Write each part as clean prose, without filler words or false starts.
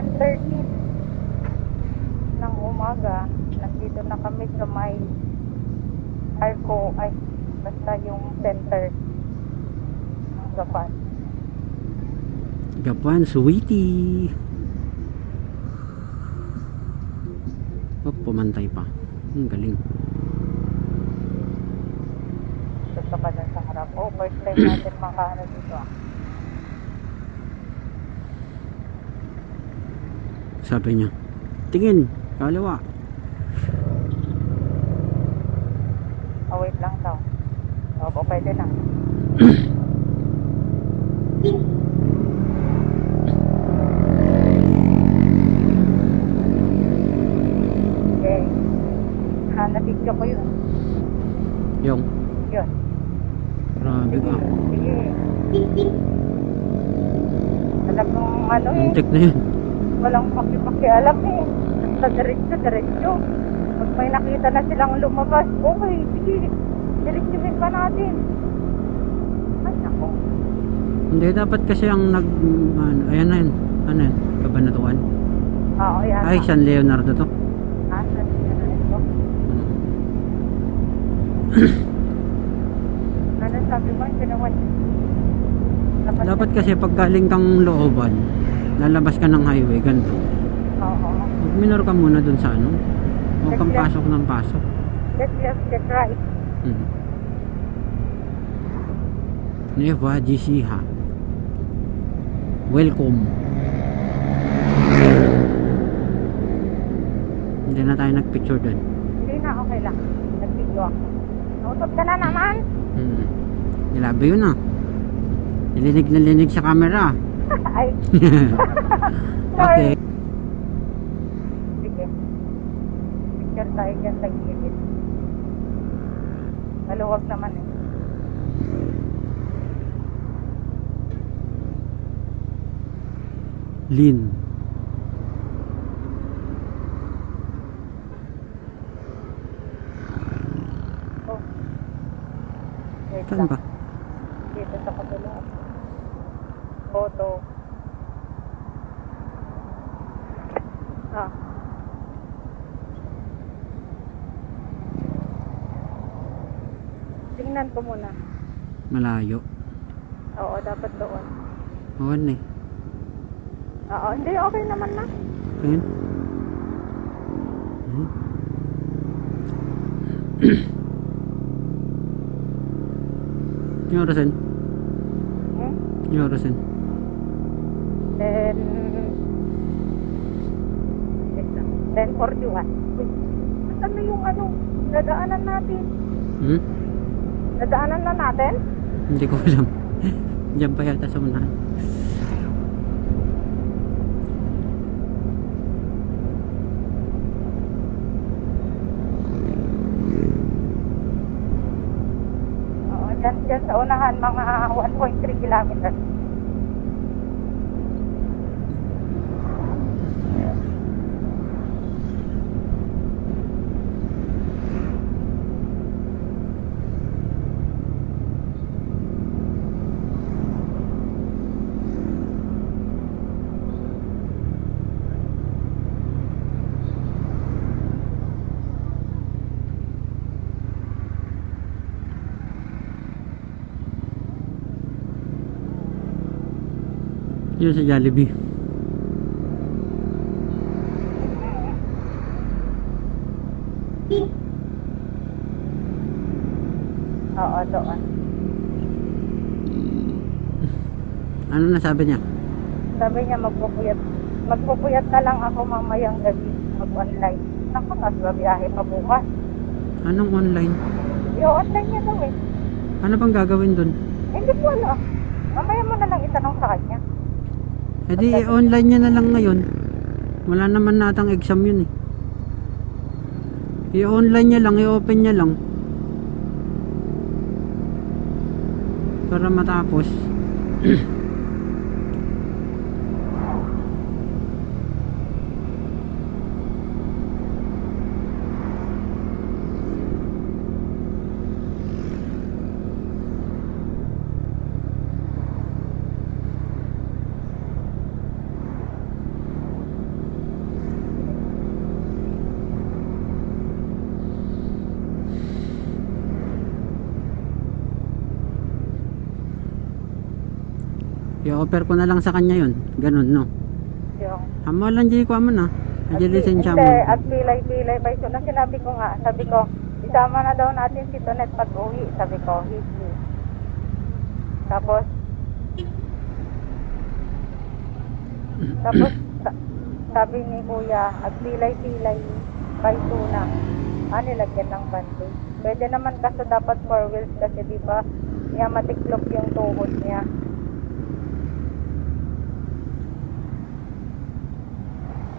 10:30 ng umaga. Nandito na kami sa may Arco, ay basta yung center ng Gapan. Gapan, sweetie. Oh, pumantay pa. Galing. Gusto ka dun sa harap. Oh, first time natin makaano dito ah. Sabi niya, tingin, kaliwa. Oh, wait lang daw. Opo, pwede na. Okay. Na-video ko yun. Yung, Yun. grabe ka. Sige. Alam mong ano eh. Muntik na yun. Walang pakialam eh. Basta diretso. Pag may nakita na silang lumabas, okay, sige. Diretsuhin pa natin. Ay, nako. Hindi, dapat kasi ang ayan na yun. Ano yun? Kabanatuan? Oo, yan. Ay, San Leonardo to. Asan siya na ito? Ano sabi mo? Ginawan. Dapat kasi pag galing kang looban, lalabas ka ng highway, ganito. Oo. Mag-minor ka muna dun sa ano. Huwag kang pasok ng pasok. Let's left, get right. Neva Gisiha. Welcome. Hindi na tayo nagpicture dun. Hindi na, okay lang. Nag-video ako. Nautot ka na naman. Nilabi yun ah. Nilinig na linig sa camera. Ay. Okay. Sige. Picture tayo dyan sa gilid. Maluwag naman eh. Lin. Oh. Wait Saan lang. ba? Dito sa kabila. Photo. Ah. Tingnan ko muna. Malayo. Oo, dapat doon. Awan eh. Oo, hindi, okay naman na. Ayun. Yung orasan? Hmm? Yung orasan? Then, wait lang. 10:41. Wait, saan na yung ano, nadaanan natin? Nadaanan na natin? Hindi ko alam. Diyan pa yata sa unahan. Oo, dyan sa unahan, mga 1.3 kilometers. Yun sa Jollibee. Oo, doon. Ano na sabi niya? Sabi niya magpupuyat na lang ako mamayang gabi mag-online. Naku, nasa biyahe pa bukas. Anong online? I-online niya daw eh. Ano bang gagawin dun? Hindi ko alam. Mamaya mo na lang itanong sa kanya. E di online niya na lang ngayon. Wala naman natang exam yun eh. I-online niya lang, i-open niya lang. Para matapos. I-offer ko na lang sa kanya yun. Ganun, no? Yung, Amo lang di ko amo na. Hindi lisensya mo. hindi, at pilay-pilay pa ito na sinabi ko nga. Sabi ko, isama na daw natin si Tonet pag uwi. Sabi ko, hindi. Tapos, sabi ni Kuya, at pilay-pilay pa ito na. Nilagyan ng band-aid. Pwede naman kaso dapat 4 wheels kasi di ba, niya matiklop yung tuhod niya.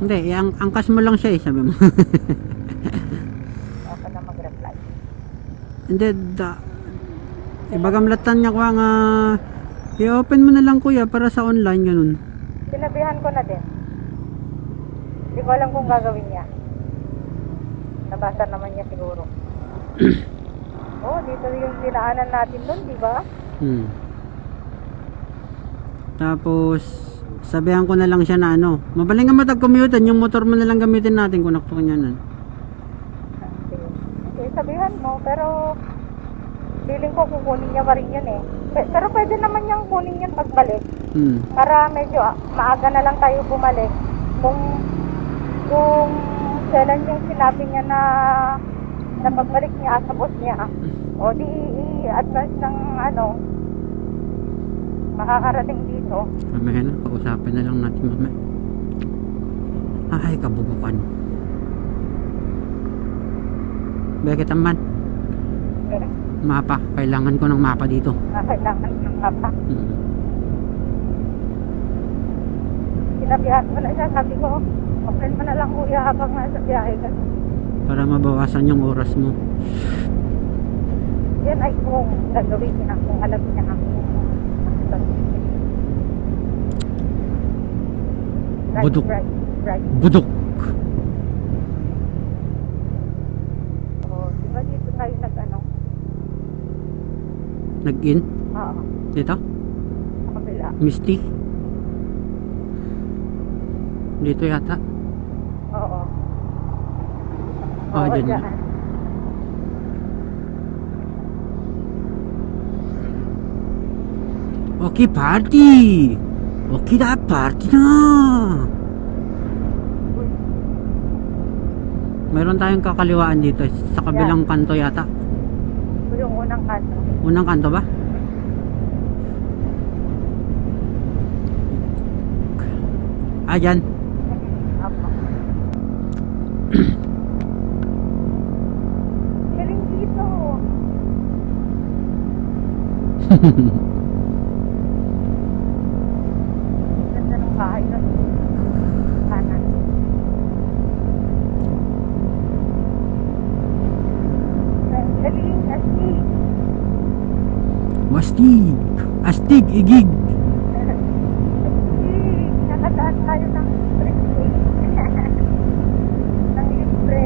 Hindi, angkas mo lang siya sabi mo. Ako na mag-reply. Hindi, ibagamlatan niya ko nga, i-open mo na lang kuya para sa online, ganun. Sinabihan ko na din. Hindi ko alam kung gagawin niya. Nabasa naman niya siguro. Dito yung dinaanan natin doon, di ba? Tapos, sabihan ko na lang siya na ano, mabaling nga matag-commutean, yung motor mo na lang gamitin natin kung nakto niya nan. Okay, sabihan mo, pero feeling ko kukunin niya pa rin yun eh. Pero pwede naman niyang kunin yun pagbalik. Para medyo maaga na lang tayo bumalik. Kung kailan yung sinabi niya na pagbalik niya sa boss niya, o di i-advance ng makakarating dito. Mamaya na, kausapin na lang natin mamaya. Ay, kabubukan. Bakit naman? Mapa, kailangan ko ng mapa dito. Kailangan ng mapa. Sinabihan ko na siya, sabi ko, open mo na lang kuya habang nasa biyahe ka. Para mabawasan yung oras mo. Yan ay kung gagawin niya, kung alam niya ako. Budok. Right. Budok. Di ba dito tayo Nag-in? Oo, Dito? sa kabila. Misty? Dito yata? Oo. Oo, dyan. dyan. Okay, party! Okay na, party na! Mayroon tayong kakaliwaan dito sa kabilang kanto yata. Ito yung unang kanto. Unang kanto ba? Dyan. Apo. Galing dito. Ganda ng bahay doon. Kanan. Galing, astig. Wastig! Astig! Igig! Nakadaan tayo ng expressway. Ng libre.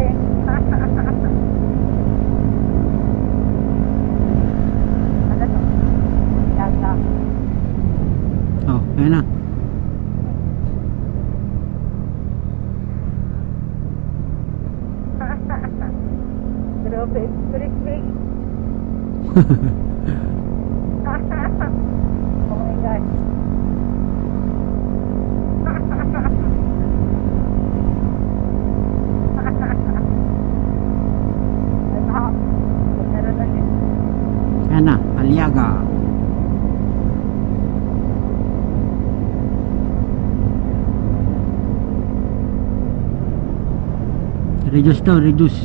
Ano to? Yata. Oh, ayan na. Grabe, expressway. Oh my God. Ayan na, Aliaga. Reduce daw, reduce.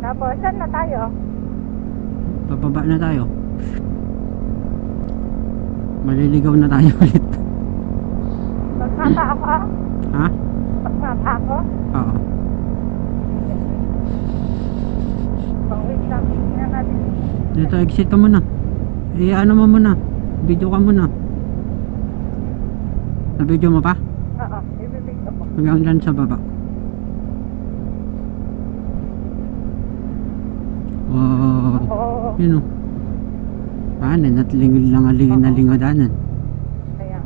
Tapos, saan na tayo? Pababa na tayo. Maliligaw na tayo ulit. Magmapa ako? Ha? Magmapa ako? Oo. Wait lang, tingnan natin. Dito, exit ka muna. Ano mo muna. Video ka muna. Na-video mo pa? Oo, ibibig ako. Hanggang dyan sa baba. Wow. Oo, Yun o. Paano? Natlingil lang alingin na lingadanan. kaya.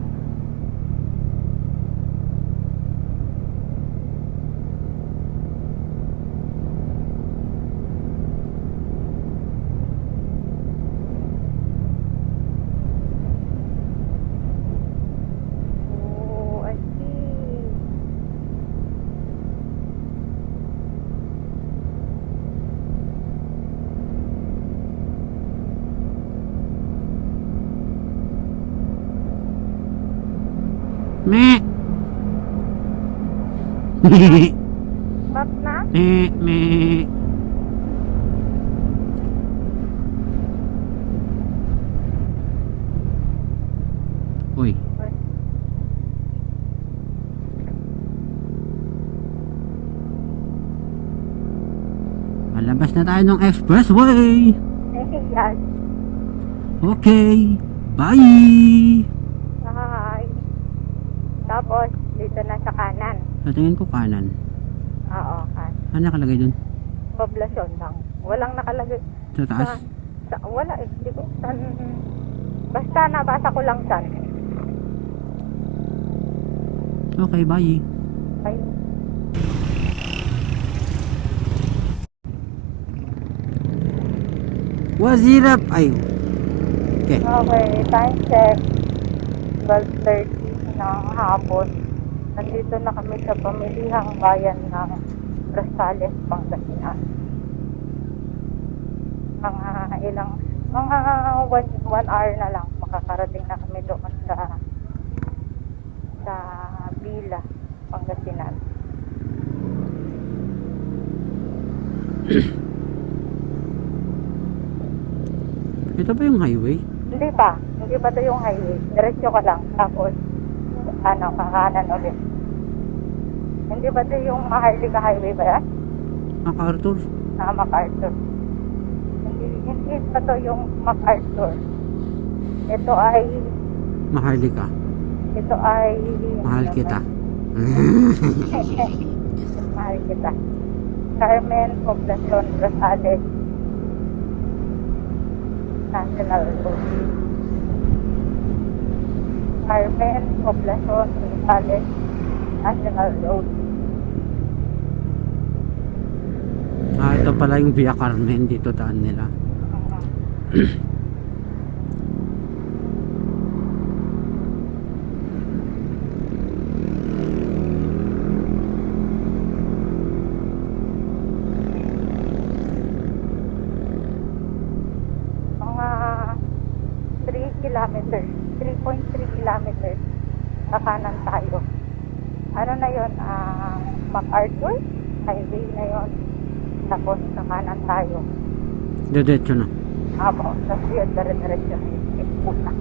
Me. Back na? Me. Uy. Malabas na tayo ng expressway. Yan. Okay. Bye. Hi. Tapos, dito na sa kanan. Sa tingin ko kanan. Oo, kanan. Ano nakalagay dun? Poblasyon lang. Walang nakalagay. Sa taas? Wala eh. Hindi ko. Basta nabasa ko lang saan. Okay, bye. Ay. Wazirap. Ay. Okay. Okay, time check. 12:30 ng hapon. Nandito na kami sa pamilihang bayan ng Rosales, Pangasinan. Mga 1 hour na lang makakarating na kami doon sa Bila, Pangasinan. Ito ba yung highway? Hindi pa ito yung highway. Diretso ka lang. Tapos, kakanan ulit. Hindi ba ito yung Maharlika Highway ba yan? MacArthur? MacArthur. Hindi pa ito yung MacArthur. Ito ay Maharlika. Mahal kita. Mahal kita. Carmen Poblacion Rosales National Road. Carmen Poblacion Rosales National Road. Ito pala yung Via Carmen. Dito daan nila. Mga 3 kilometers, 3.3 kilometers sa kanan tayo. Ano na yun? MacArthur Highway na yun. Tapos sa kanan tayo. Diretso na. Apo, tapos yun, dire-diretso. Puta.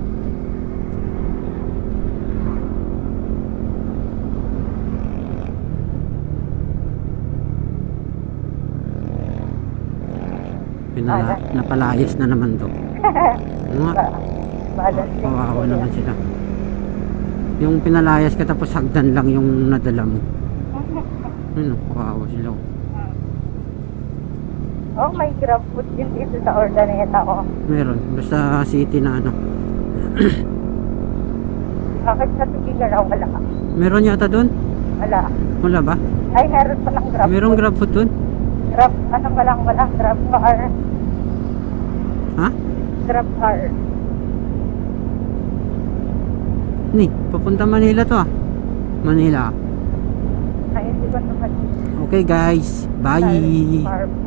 Napalayas na naman to. Mga Balance. kawawa naman sila. Yung pinalayas ka tapos hagdan lang yung nadala mo. Ano, kawawa sila. Oh, may grab food din dito sa Ordaneta, oh. Meron. Basta city na ano. Bakit sa Tubigan raw wala? Meron yata doon? Wala. Wala ba? Ay, meron pa lang grab Merong food. grab food doon? Grab, ano pa lang, walang grab car. Ha? Grab car. Ni, papunta Manila to ah. Manila. Ay, hindi ko naman. Okay guys, bye. Farm.